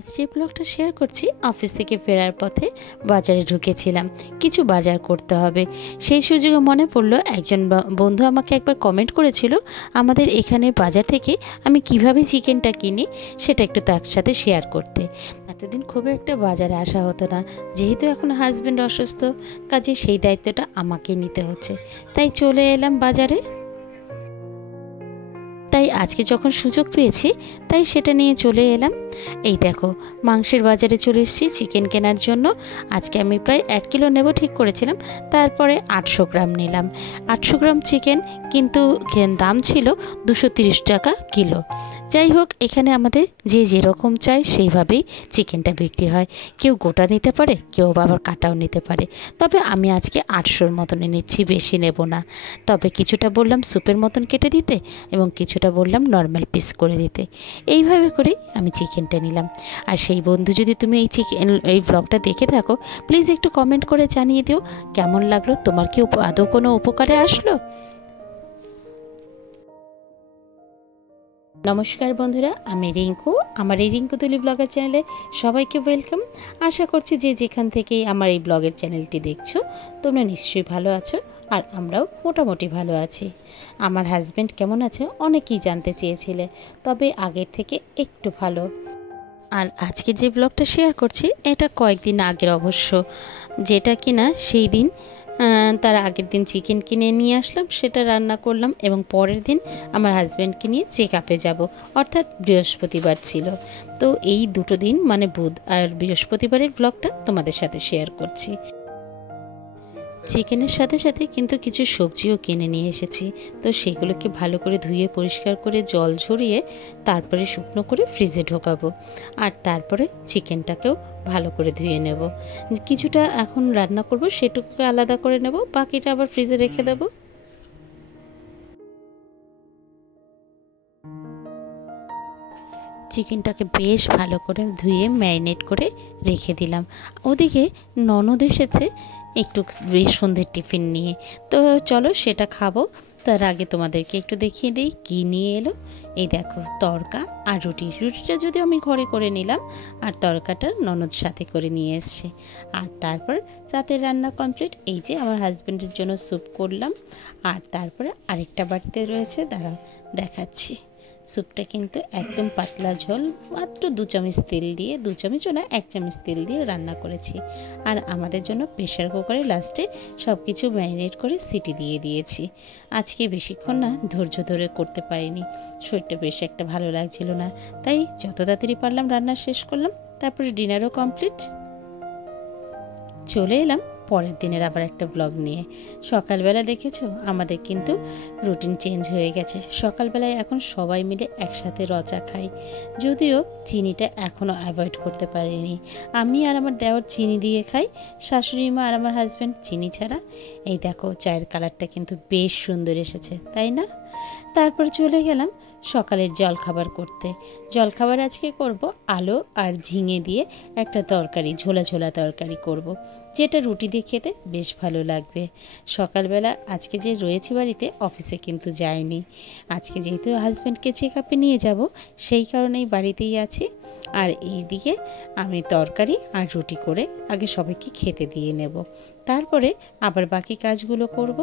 আজ যে ব্লগটা শেয়ার করছি, অফিস থেকে ফেরার পথে বাজারে ঢুকেছিলাম, কিছু বাজার করতে হবে। সেই সুযোগে মনে পড়লো একজন বন্ধু আমাকে একবার কমেন্ট করেছিল আমাদের এখানে বাজার থেকে আমি কিভাবে চিকেনটা কিনি সেটা একটু তার সাথে শেয়ার করতে। এতদিন খুব একটা বাজারে আসা হতো না, যেহেতু এখন হাজব্যান্ড অসুস্থ, কাজে সেই দায়িত্বটা আমাকে নিতে হচ্ছে, তাই চলে এলাম বাজারে। তাই আজকে যখন সুযোগ পেয়েছি তাই সেটা নিয়ে চলে এলাম। এই দেখো, মাংসের বাজারে চলে এসেছি চিকেন কেনার জন্য। আজকে আমি প্রায় 1 কিলো নেব ঠিক করেছিলাম, তারপরে 800 গ্রাম নিলাম। 800 গ্রাম চিকেন কিন্তু দাম ছিল 230 টাকা কিলো। যাই হোক, এখানে আমাদের যে যেরকম চায় সেইভাবেই চিকেনটা বিক্রি হয়। কেউ গোটা নিতে পারে, কেউ আবার কাটাও নিতে পারে, তবে আমি আজকে 800-র মতনে নিচ্ছি, বেশি নেব না। তবে কিছুটা বললাম স্যুপের মতন কেটে দিতে এবং কিছুটা বললাম নর্মাল পিস করে দিতে। এইভাবে করেই আমি চিকেনটা নিলাম। আর সেই বন্ধু, যদি তুমি এই ব্লগটা দেখে থাকো, প্লিজ একটু কমেন্ট করে জানিয়ে দিও কেমন লাগলো, তোমার কি আদৌ কোনো উপকারে আসলো। নমস্কার বন্ধুরা, আমি রিঙ্কু। আমার এই রিঙ্কু তুলি ব্লগের চ্যানেলে সবাইকে ওয়েলকাম। আশা করছি যে যেখান থেকেই আমার এই ব্লগের চ্যানেলটি দেখছো তোমরা নিশ্চয়ই ভালো আছো, আর আমরাও মোটামুটি ভালো আছি। আমার হাজব্যান্ড কেমন আছে অনেকেই জানতে চেয়েছিলে, তবে আগের থেকে একটু ভালো। আর আজকে যে ব্লগটা শেয়ার করছি এটা কয়েকদিন আগের অবশ্য, যেটা কিনা সেই দিন তার আগের দিন চিকেন কিনে নিয়ে আসলাম, সেটা রান্না করলাম এবং পরের দিন আমার হাজব্যান্ডকে নিয়ে চেক আপে যাবো, অর্থাৎ বৃহস্পতিবার ছিল। তো এই দুটো দিন মানে বুধ আর বৃহস্পতিবারের ব্লগটা তোমাদের সাথে শেয়ার করছি। চিকেনের সাথে সাথে কিন্তু কিছু সবজিও কিনে নিয়ে এসেছি, তো সেগুলোকে ভালো করে ধুয়ে পরিষ্কার করে জল ঝরিয়ে তারপরে শুকনো করে ফ্রিজে ঢোকাবো। আর তারপরে চিকেনটাকেও ভালো করে ধুয়ে নেব। কিছুটা এখন রান্না করব, সেটুকুকে আলাদা করে নেব, বাকিটা আবার ফ্রিজে রেখে দেবো। চিকেনটাকে বেশ ভালো করে ধুয়ে ম্যারিনেট করে রেখে দিলাম। ওদিকে ননদ এসেছে একটু বেশ সন্ধ্যের টিফিন নিয়ে, তো চলো সেটা খাবো। তার আগে তোমাদেরকে একটু দেখিয়ে দিই কী নিয়ে এলো। এই দেখো, তড়কা আর রুটিটা যদিও আমি ঘরে করে নিলাম, আর তড়কাটা ননদ সাথে করে নিয়ে এসছে। আর তারপর রাতের রান্না কমপ্লিট। এই যে আমার হাজব্যান্ডের জন্য স্যুপ করলাম, আর তারপরে আরেকটা বাটিতে রয়েছে, দাঁড়াও দেখাচ্ছি। স্যুপটা কিন্তু একদম পাতলা ঝোল, মাত্র 2 চামচ তেল দিয়ে, 2 চামচও না 1 চামচ তেল দিয়ে রান্না করেছি। আর আমাদের জন্য প্রেশার কুকারে লাস্টে সব কিছু ম্যারিনেট করে সিটি দিয়ে দিয়েছি। আজকে বেশিক্ষণ না ধৈর্য ধরে করতে পারিনি, শরীরটা বেশ একটা ভালো লাগছিল না, তাই যত তাড়াতাড়ি পারলাম রান্না শেষ করলাম। তারপরে ডিনারও কমপ্লিট। চলে এলাম পরের দিনের আবার একটা ব্লগ নিয়ে। সকালবেলা দেখেছো আমাদের কিন্তু রুটিন চেঞ্জ হয়ে গেছে। সকালবেলায় এখন সবাই মিলে একসাথে চা খাই, যদিও চিনিটা এখনও অ্যাভয়েড করতে পারিনি। আমি আর আমার দেওর চিনি দিয়ে খাই, শাশুড়ি মা আর আমার হাজব্যান্ড চিনি ছাড়া। এই দেখো, চায়ের কালারটা কিন্তু বেশ সুন্দর এসেছে, তাই না? তারপর চলে গেলাম সকালের জলখাবার করতে। জলখাবার আজকে করব আলু আর ঝিঙে দিয়ে একটা তরকারি, ঝোলা ঝোলা তরকারি করব, যেটা রুটি দিয়ে খেতে বেশ ভালো লাগবে। সকালবেলা আজকে যে রয়েছে বাড়িতে, অফিসে কিন্তু যাইনি। আজকে যেহেতু হাজব্যান্ডকে চেক আপে নিয়ে যাব, সেই কারণেই বাড়িতেই আছি। আর এই দিকে আমি তরকারি আর রুটি করে আগে সবাইকে খেতে দিয়ে নেব, তারপরে আবার বাকি কাজগুলো করব।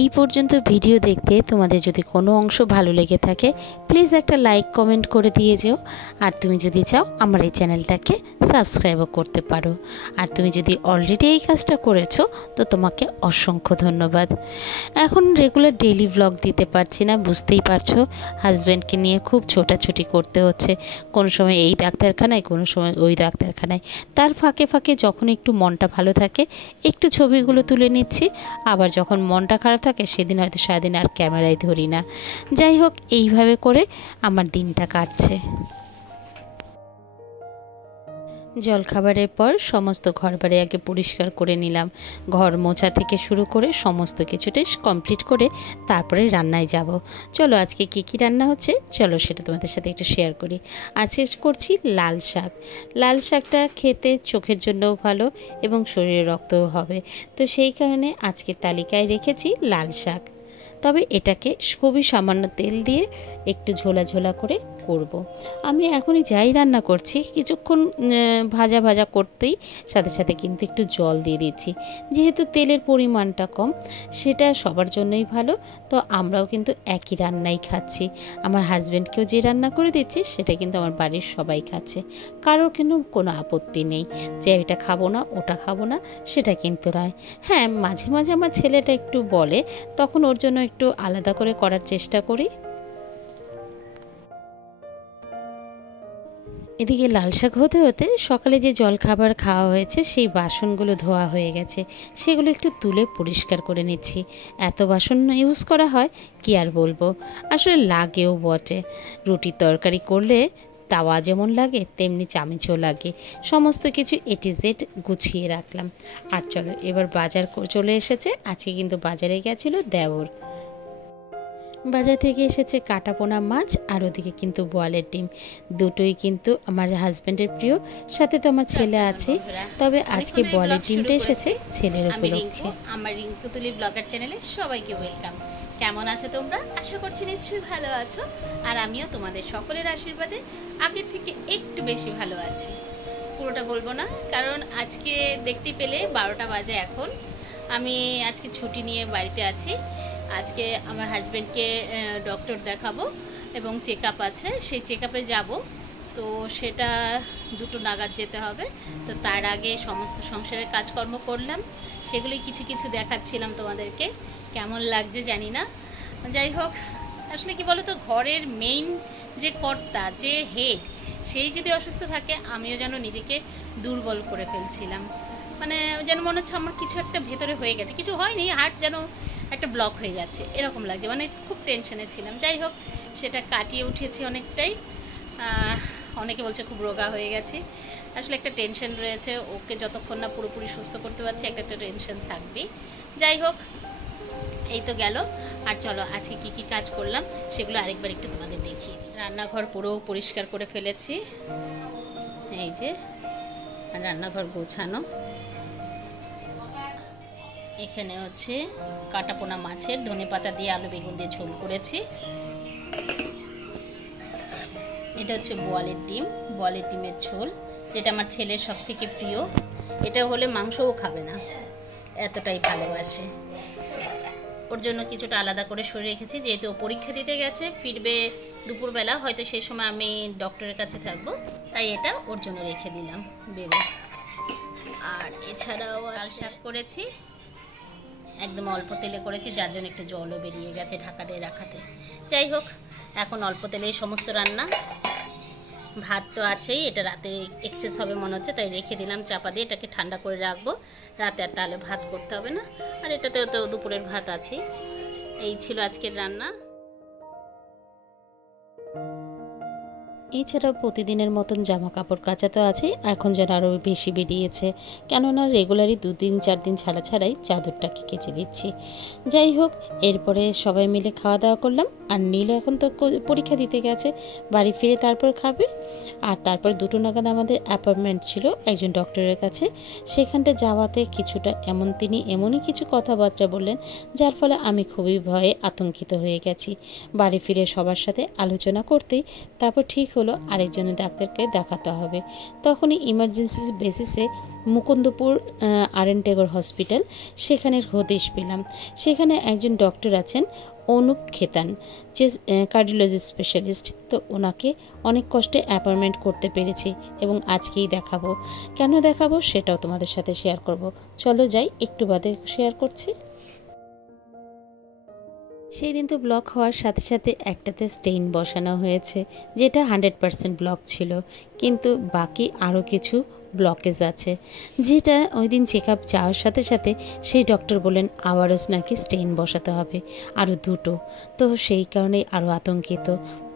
এই পর্যন্ত ভিডিও দেখতে তোমাদের যদি কোনো অংশ ভালো লেগে থাকে, প্লিজ একটা লাইক কমেন্ট করে দিয়ে যেও। আর তুমি যদি চাও আমার এই চ্যানেলটাকে সাবস্ক্রাইবও করতে পারো। আর তুমি যদি অলরেডি এই কাজটা করেছো তো তোমাকে অসংখ্য ধন্যবাদ। এখন রেগুলার ডেইলি ব্লগ দিতে পারছি না, বুঝতেই পারছো, হাজব্যান্ডকে নিয়ে খুব ছোটাছুটি করতে হচ্ছে। কোনো সময় এই ডাক্তারখানায়, কোনো সময় ওই ডাক্তারখানায়। তার ফাঁকে ফাঁকে যখন একটু মনটা ভালো থাকে একটু ছবিগুলো তুলে নিচ্ছি, আবার যখন মনটা খারাপ থাকে সেদিন হয়তো সারাদিন আর ক্যামেরায় ধরি না। যাই হোক, এইভাবে করে আমার দিনটা কাটছে। জলখাবারের পর সমস্ত ঘর বাড়ি আগে পরিষ্কার করে নিলাম, ঘর মোছা থেকে শুরু করে সমস্ত কিছুটাই কমপ্লিট করে তারপরে রান্নায় যাব। চলো আজকে কী কী রান্না হচ্ছে চলো সেটা তোমাদের সাথে একটু শেয়ার করি। আজকে করছি লাল শাক। লাল শাকটা খেতে চোখের জন্যও ভালো এবং শরীরে রক্তও হবে, তো সেই কারণে আজকে তালিকায় রেখেছি লাল শাক। তবে এটাকে খুবই সামান্য তেল দিয়ে একটু ঝোলা ঝোলা করে করব। আমি এখনই যাই রান্না করছি, কিছুক্ষণ ভাজা ভাজা করতেই সাথে সাথে কিন্তু একটু জল দিয়ে দিচ্ছি, যেহেতু তেলের পরিমাণটা কম, সেটা সবার জন্যই ভালো। তো আমরাও কিন্তু একই রান্নাই খাচ্ছি, আমার হাজব্যান্ডকেও যে রান্না করে দিচ্ছি সেটা কিন্তু আমার বাড়ির সবাই খাচ্ছে, কারোর কিন্তু কোনো আপত্তি নেই যে এটা খাবো না ওটা খাবো না, সেটা কিন্তু নয়। হ্যাঁ, মাঝে মাঝে আমার ছেলেটা একটু বলে, তখন ওর জন্য একটু আলাদা করে করার চেষ্টা করি। এদিকে লাল শাক হতে হতে সকালে যে জলখাবার খাওয়া হয়েছে সেই বাসনগুলো ধোয়া হয়ে গেছে, সেগুলো একটু তুলে পরিষ্কার করে নিচ্ছি। এত বাসন ইউজ করা হয় কি আর বলবো, আসলে লাগেও বটে। রুটির তরকারি করলে তাওয়া যেমন লাগে তেমনি চামচও লাগে। সমস্ত কিছু এটিজেড গুছিয়ে রাখলাম। আর চলো এবার বাজার চলে এসেছে, আজকে কিন্তু বাজারে গেছিলো দেওর। বাজার থেকে এসেছে কাটাপোনা মাছ, আর ওদিকে কিন্তু বোয়ালের ডিম, দুটোই কিন্তু আমার হাজব্যান্ডের প্রিয়, সাথে তো আমার ছেলে আছে। তবে আজকে বোয়ালের ডিমটা এসেছে ছেলের উপলক্ষে। আমার রিঙ্কুতুলি ব্লগার চ্যানেলে সবাইকে ওয়েলকাম। কেমন আছো তোমরা? আশা করছি নিশ্চয়ই ভালো আছো, আর আমিও তোমাদের সকলের আশীর্বাদে আগের থেকে একটু বেশি ভালো আছি। পুরোটা বলবো না, কারণ আজকে দেখতে পেলে 12টা বাজে এখন। আমি আজকে ছুটি নিয়ে বাড়িতে আছি। আজকে আমার হাজব্যান্ডকে ডক্টর দেখাবো এবং চেক আপ আছে, সেই চেক আপে যাবো। তো সেটা 2টো নাগাদ যেতে হবে। তো তার আগে সমস্ত সংসারের কাজকর্ম করলাম, সেগুলোই কিছু কিছু দেখাচ্ছিলাম তোমাদেরকে। কেমন লাগছে জানি না। যাই হোক, আসলে কি বলো তো, ঘরের মেইন যে কর্তা, যে হেড, সেই যদি অসুস্থ থাকে আমিও যেন নিজেকে দুর্বল করে ফেলছিলাম। মানে যেন মনে হচ্ছে আমার কিছু একটা ভেতরে হয়ে গেছে, কিছু হয়নি, হার্ট যেন একটা ব্লক হয়ে যাচ্ছে এরকম লাগছে, মানে খুব টেনশনে ছিলাম। যাই হোক, সেটা কাটিয়ে উঠেছি অনেকটাই। অনেকে বলছে খুব রোগা হয়ে গেছি, আসলে একটা টেনশন রয়েছে। ওকে যতক্ষণ না পুরোপুরি সুস্থ করতে পারছি একটা টেনশন থাকবেই। যাই হোক, এই তো গেল। আর চলো আজকে কি কি কাজ করলাম সেগুলো আরেকবার একটু তোমাদের দেখি। রান্নাঘর পুরো পরিষ্কার করে ফেলেছি, এই যে রান্নাঘর গোছানো। এখানে হচ্ছে কাটাপোনা মাছের ধনেপাতা দিয়ে আলু বেগুন দিয়ে ঝোল করেছি। এটা হচ্ছে বোয়ালের ডিম, বোয়ালের ডিমের ঝোল, যেটা আমার ছেলের সব থেকে প্রিয়। এটা হলে মাংসও খাবে না, এতটাই ভালোবাসে। ওর জন্য কিছুটা আলাদা করে সরিয়ে রেখেছি, যেহেতু ও পরীক্ষা দিতে গেছে, ফিরবে দুপুরবেলা, হয়তো সেই সময় আমি ডক্টরের কাছে থাকবো, তাই এটা ওর জন্য রেখে দিলাম বেড়ে। আর এছাড়াও লাল শাক করেছি, একদম অল্প তেলে করেছি, যার জন্য একটু জলও বেরিয়ে গেছে ঢাকা দিয়ে রাখাতে। যাই হোক, এখন অল্প তেলেই সমস্ত রান্না। ভাত তো আছেই, এটা রাতে এক্সেস হবে মনে হচ্ছে, তাই রেখে দিলাম চাপা দিয়ে, এটাকে ঠান্ডা করে রাখবো রাতে, আর তাহলে ভাত করতে হবে না। আর এটাতেও তো দুপুরের ভাত আছেই। এই ছিল আজকের রান্না। এছাড়াও প্রতিদিনের মতন জামা কাপড় কাচা তো আছে, এখন যেন আরও বেশি বেরিয়েছে, কেননা রেগুলারই 2-4 দিন ছাড়া ছাড়াই চাদরটাকে কেচে দিচ্ছি। যাই হোক, এরপরে সবাই মিলে খাওয়া দাওয়া করলাম। আর নীল এখন তো পরীক্ষা দিতে গেছে, বাড়ি ফিরে তারপর খাবে। আর তারপর 2টো নাগাদ আমাদের অ্যাপয়েন্টমেন্ট ছিল একজন ডক্টরের কাছে। সেখানটা যাওয়াতে কিছুটা তিনি এমনই কিছু কথাবার্তা বললেন, যার ফলে আমি খুবই ভয়ে আতঙ্কিত হয়ে গেছি। বাড়ি ফিরে সবার সাথে আলোচনা করতেই তারপর ঠিক হলো আরেকজনের ডাক্তারকে দেখাতে হবে। তখনই ইমার্জেন্সি বেসিসে মুকুন্দপুর আর.এন. টেগোর হসপিটাল, সেখানের হদিশ পেলাম। সেখানে একজন ডক্টর আছেন অনুপ খেতান, যে কার্ডিওলজি স্পেশালিস্ট। তো ওনাকে অনেক কষ্টে অ্যাপয়েন্টমেন্ট করতে পেরেছি এবং আজকেই দেখাবো। কেন দেখাবো সেটাও তোমাদের সাথে শেয়ার করব। চলো যাই, একটু বাদে শেয়ার করছি। সেই দিন তো ব্লক হওয়ার সাথে সাথে একটাতে স্টেইন বসানো হয়েছে, যেটা 100% ব্লক ছিল, কিন্তু বাকি আরও কিছু ব্লকেজ আছে, যেটা ওই দিন চেক আপ যাওয়ার সাথে সাথে সেই ডক্টর বলেন আবারও নাকি স্টেইন বসাতে হবে, আরও 2টো। তো সেই কারণেই আরও আতঙ্কিত,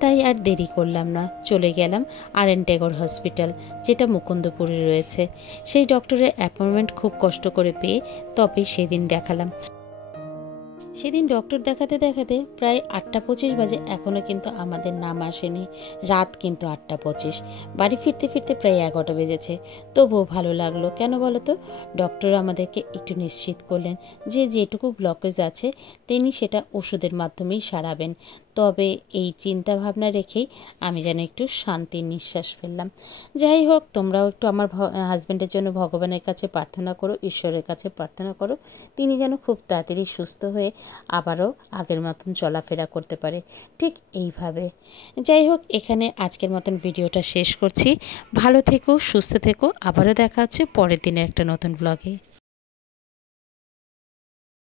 তাই আর দেরি করলাম না, চলে গেলাম আর.এন. টেগোর হসপিটাল, যেটা মুকুন্দপুরে রয়েছে। সেই ডক্টরের অ্যাপয়েন্টমেন্ট খুব কষ্ট করে পেয়ে তবেই সেদিন দেখালাম। সেদিন ডক্টর দেখাতে দেখাতে প্রায় 8টা 25 বাজে, এখনও কিন্তু আমাদের নাম আসেনি। রাত কিন্তু 8টা 25, বাড়ি ফিরতে ফিরতে প্রায় 11টা বেজেছে। তবুও ভালো লাগলো, কেন বলো তো, ডক্টর আমাদেরকে একটু নিশ্চিত করলেন যে যেটুকু ব্লকেজ আছে তিনি সেটা ওষুধের মাধ্যমেই সারাবেন। তবে এই চিন্তা ভাবনা রেখেই আমি যেন একটু শান্তির নিঃশ্বাস ফেললাম। যাই হোক, তোমরাও একটু আমার হাজব্যান্ডের জন্য ভগবানের কাছে প্রার্থনা করো, ঈশ্বরের কাছে প্রার্থনা করো, তিনি যেন খুব তাড়াতাড়ি সুস্থ হয়ে আবারও আগের মতন চলাফেরা করতে পারে, ঠিক এইভাবে। যাই হোক, এখানে আজকের মতন ভিডিওটা শেষ করছি। ভালো থেকো, সুস্থ থেকো, আবারও দেখা হচ্ছে পরের দিনের একটা নতুন ব্লগে।